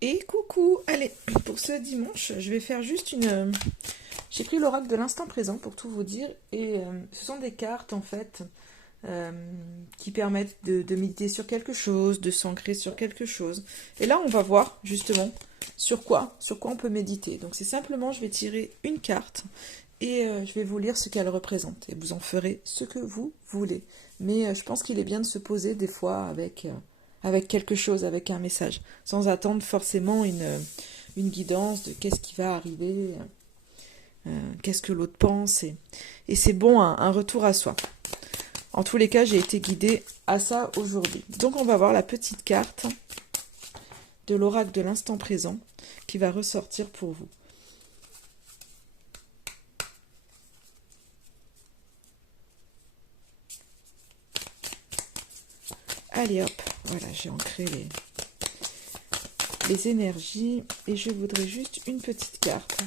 Et coucou, allez, pour ce dimanche, je vais faire juste une... J'ai pris l'oracle de l'instant présent pour tout vous dire, et ce sont des cartes en fait euh, qui permettent de méditer sur quelque chose, de s'ancrer sur quelque chose. Et là, on va voir justement sur quoi on peut méditer. Donc c'est simplement, je vais tirer une carte et je vais vous lire ce qu'elle représente, et vous en ferez ce que vous voulez. Mais je pense qu'il est bien de se poser des fois avec quelque chose, avec un message, sans attendre forcément une guidance de qu'est-ce qui va arriver, qu'est-ce que l'autre pense, et c'est bon un retour à soi. En tous les cas, j'ai été guidée à ça aujourd'hui. Donc on va voir la petite carte de l'oracle de l'instant présent qui va ressortir pour vous. Allez hop, voilà, j'ai ancré les énergies et je voudrais juste une petite carte.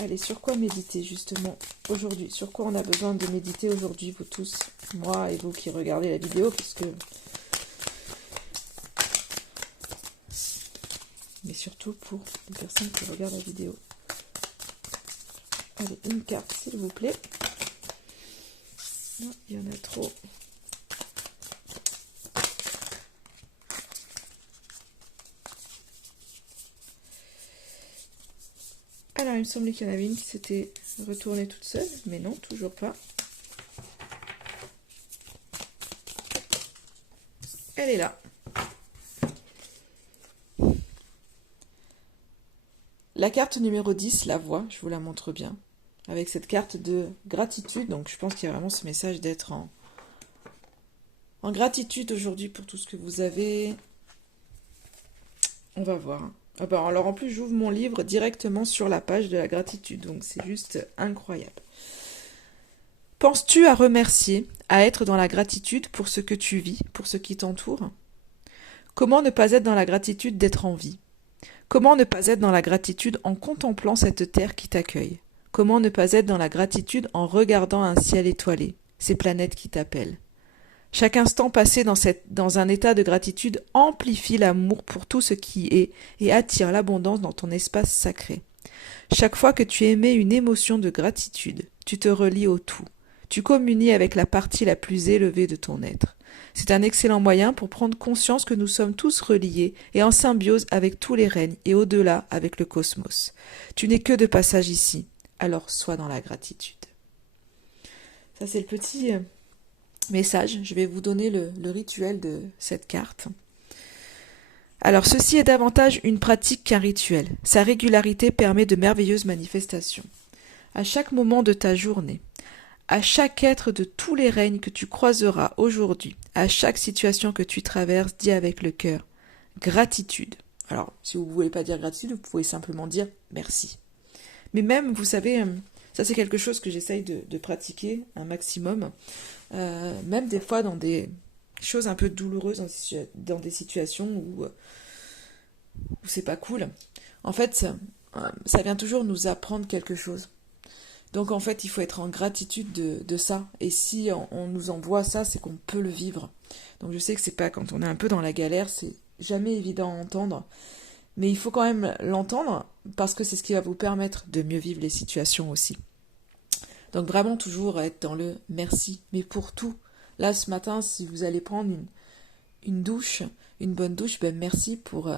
Allez, sur quoi méditer justement aujourd'hui? Sur quoi on a besoin de méditer aujourd'hui, vous tous, moi et vous qui regardez la vidéo, mais surtout pour les personnes qui regardent la vidéo. Allez, une carte s'il vous plaît. Non, il y en a trop. Alors, il me semblait qu'il y en avait une qui s'était retournée toute seule, mais non, toujours pas. Elle est là. La carte numéro 10, la voix, je vous la montre bien. Avec cette carte de gratitude, donc je pense qu'il y a vraiment ce message d'être en gratitude aujourd'hui pour tout ce que vous avez. On va voir. Ah ben, alors en plus, j'ouvre mon livre directement sur la page de la gratitude, donc c'est juste incroyable. Penses-tu à remercier, à être dans la gratitude pour ce que tu vis, pour ce qui t'entoure? Comment ne pas être dans la gratitude d'être en vie? Comment ne pas être dans la gratitude en contemplant cette terre qui t'accueille? Comment ne pas être dans la gratitude en regardant un ciel étoilé, ces planètes qui t'appellent? Chaque instant passé dans un état de gratitude amplifie l'amour pour tout ce qui est et attire l'abondance dans ton espace sacré. Chaque fois que tu émets une émotion de gratitude, tu te relis au tout. Tu communies avec la partie la plus élevée de ton être. C'est un excellent moyen pour prendre conscience que nous sommes tous reliés et en symbiose avec tous les règnes et au-delà avec le cosmos. Tu n'es que de passage ici, alors sois dans la gratitude. Ça c'est le petit message. Je vais vous donner le rituel de cette carte. Alors ceci est davantage une pratique qu'un rituel. Sa régularité permet de merveilleuses manifestations. À chaque moment de ta journée, à chaque être de tous les règnes que tu croiseras aujourd'hui, à chaque situation que tu traverses, dis avec le cœur gratitude. Alors, si vous ne voulez pas dire gratitude, vous pouvez simplement dire merci. Mais même, vous savez, ça c'est quelque chose que j'essaye de pratiquer un maximum, même des fois dans des choses un peu douloureuses, dans des situations où c'est pas cool. En fait, ça vient toujours nous apprendre quelque chose. Donc en fait, il faut être en gratitude de ça. Et si on nous envoie ça, c'est qu'on peut le vivre. Donc je sais que c'est pas quand on est un peu dans la galère, c'est jamais évident à entendre. Mais il faut quand même l'entendre parce que c'est ce qui va vous permettre de mieux vivre les situations aussi. Donc vraiment toujours être dans le merci, mais pour tout. Là ce matin, si vous allez prendre une douche, une bonne douche, ben merci pour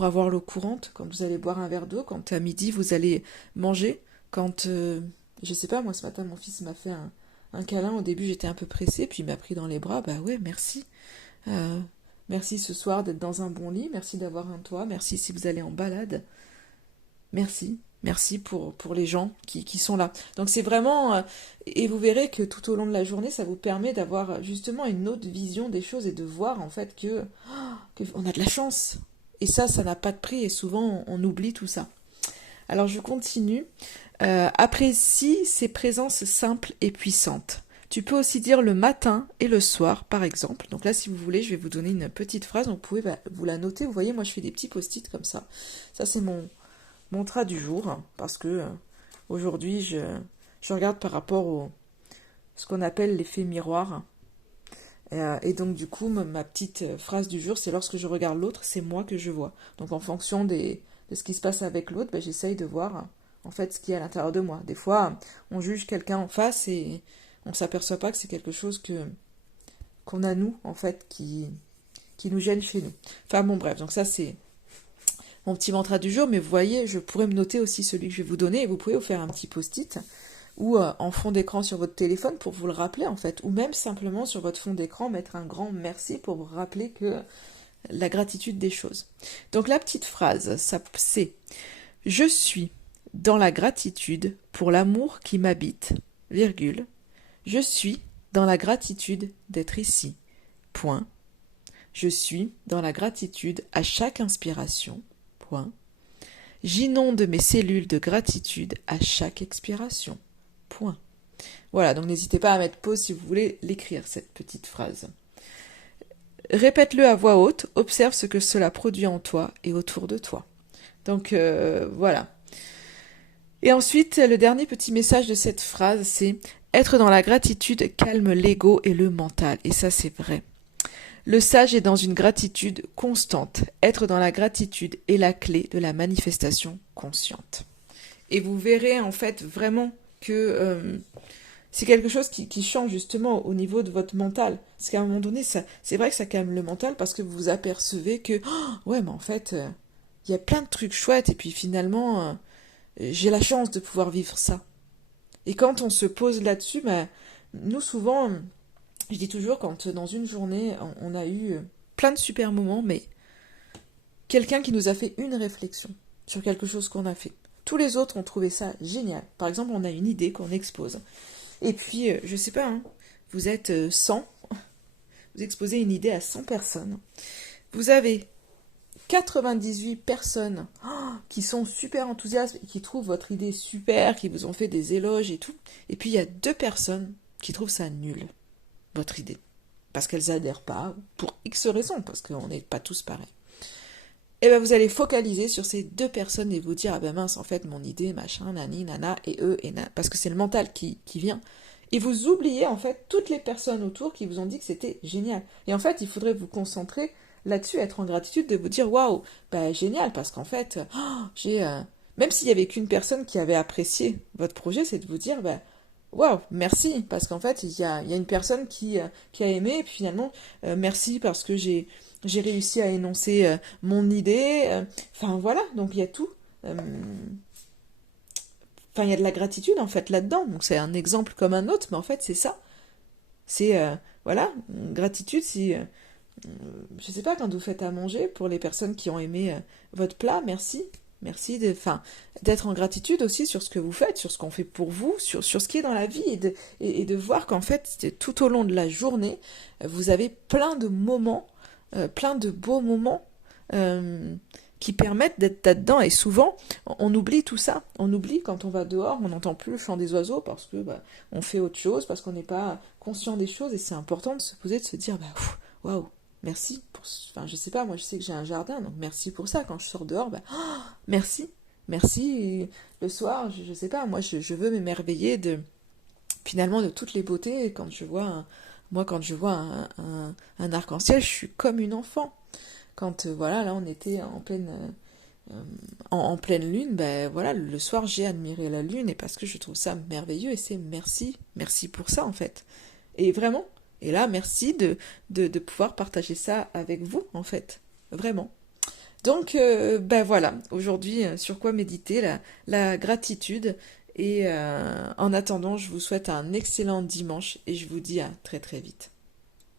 avoir l'eau courante, quand vous allez boire un verre d'eau, quand à midi vous allez manger, quand, je sais pas, moi ce matin mon fils m'a fait un câlin, au début j'étais un peu pressée, puis il m'a pris dans les bras, bah ouais, merci. Euh, Merci ce soir d'être dans un bon lit, merci d'avoir un toit, merci si vous allez en balade, merci. Merci pour les gens qui sont là. Donc c'est vraiment... et vous verrez que tout au long de la journée, ça vous permet d'avoir justement une autre vision des choses et de voir en fait que on a de la chance. Et ça n'a pas de prix et souvent on oublie tout ça. Alors je continue. Apprécie ces présences simples et puissantes. Tu peux aussi dire le matin et le soir, par exemple. Donc là, si vous voulez, je vais vous donner une petite phrase. Donc vous pouvez vous la noter. Vous voyez, moi, je fais des petits post-it comme ça. Ça, c'est mon mantra du jour. Parce que aujourd'hui, je regarde par rapport au ce qu'on appelle l'effet miroir. Et donc du coup, ma petite phrase du jour, c'est lorsque je regarde l'autre, c'est moi que je vois. Donc en fonction de ce qui se passe avec l'autre, ben, j'essaye de voir en fait ce qui est à l'intérieur de moi. Des fois, on juge quelqu'un en face et on s'aperçoit pas que c'est quelque chose qu'on a nous en fait qui nous gêne chez nous. Enfin bon bref, donc ça c'est mon petit mantra du jour, mais vous voyez, je pourrais me noter aussi celui que je vais vous donner et vous pouvez vous faire un petit post-it ou en fond d'écran sur votre téléphone pour vous le rappeler en fait, ou même simplement sur votre fond d'écran mettre un grand merci pour vous rappeler que la gratitude des choses. Donc la petite phrase, ça c'est je suis dans la gratitude pour l'amour qui m'habite, virgule. Je suis dans la gratitude d'être ici. Point. Je suis dans la gratitude à chaque inspiration. Point. J'inonde mes cellules de gratitude à chaque expiration. Point. Voilà, donc n'hésitez pas à mettre pause si vous voulez l'écrire, cette petite phrase. Répète-le à voix haute, observe ce que cela produit en toi et autour de toi. Donc voilà. Et ensuite, le dernier petit message de cette phrase, c'est être dans la gratitude calme l'ego et le mental. Et ça, c'est vrai. Le sage est dans une gratitude constante. Être dans la gratitude est la clé de la manifestation consciente. Et vous verrez en fait vraiment que c'est quelque chose qui change justement au niveau de votre mental. Parce qu'à un moment donné, c'est vrai que ça calme le mental parce que vous vous apercevez que, ouais, mais en fait, il y a plein de trucs chouettes et puis finalement, j'ai la chance de pouvoir vivre ça. Et quand on se pose là-dessus, bah, nous souvent, je dis toujours, quand dans une journée, on a eu plein de super moments, mais quelqu'un qui nous a fait une réflexion sur quelque chose qu'on a fait. Tous les autres ont trouvé ça génial. Par exemple, on a une idée qu'on expose. Et puis, je sais pas, hein, vous êtes 100, vous exposez une idée à 100 personnes. Vous avez 98 personnes qui sont super enthousiastes et qui trouvent votre idée super, qui vous ont fait des éloges et tout. Et puis, il y a 2 personnes qui trouvent ça nul, votre idée. Parce qu'elles adhèrent pas, pour X raisons, parce qu'on n'est pas tous pareils. Et ben vous allez focaliser sur ces 2 personnes et vous dire ah ben mince en fait mon idée machin nani nana et eux et na parce que c'est le mental qui vient et vous oubliez en fait toutes les personnes autour qui vous ont dit que c'était génial et en fait il faudrait vous concentrer là-dessus, être en gratitude de vous dire waouh ben génial parce qu'en fait j'ai même s'il y avait qu'une personne qui avait apprécié votre projet, c'est de vous dire ben waouh merci parce qu'en fait il y a une personne qui a aimé et puis finalement merci parce que j'ai réussi à énoncer mon idée. Enfin voilà, donc il y a tout. Enfin il y a de la gratitude en fait là-dedans. Donc c'est un exemple comme un autre, mais en fait c'est ça. C'est voilà, gratitude si je sais pas quand vous faites à manger pour les personnes qui ont aimé votre plat, merci. Merci d'être en gratitude aussi sur ce que vous faites, sur ce qu'on fait pour vous, sur ce qui est dans la vie et de voir qu'en fait, tout au long de la journée, vous avez plein de moments plein de beaux moments qui permettent d'être là-dedans. Et souvent, on oublie tout ça. On oublie quand on va dehors, on n'entend plus le chant des oiseaux parce que on fait autre chose, parce qu'on n'est pas conscient des choses. Et c'est important de se poser, de se dire, waouh, merci. Enfin, je sais pas, moi je sais que j'ai un jardin, donc merci pour ça. Quand je sors dehors, merci. Merci. Et le soir, je sais pas, moi je veux m'émerveiller finalement de toutes les beautés. Quand je vois quand je vois un arc-en-ciel, je suis comme une enfant. Quand voilà, là on était en pleine lune, ben voilà, le soir j'ai admiré la lune et parce que je trouve ça merveilleux et c'est merci pour ça en fait. Et vraiment, et là merci de pouvoir partager ça avec vous en fait, vraiment. Donc ben voilà, aujourd'hui sur quoi méditer, la gratitude et en attendant je vous souhaite un excellent dimanche et je vous dis à très très vite.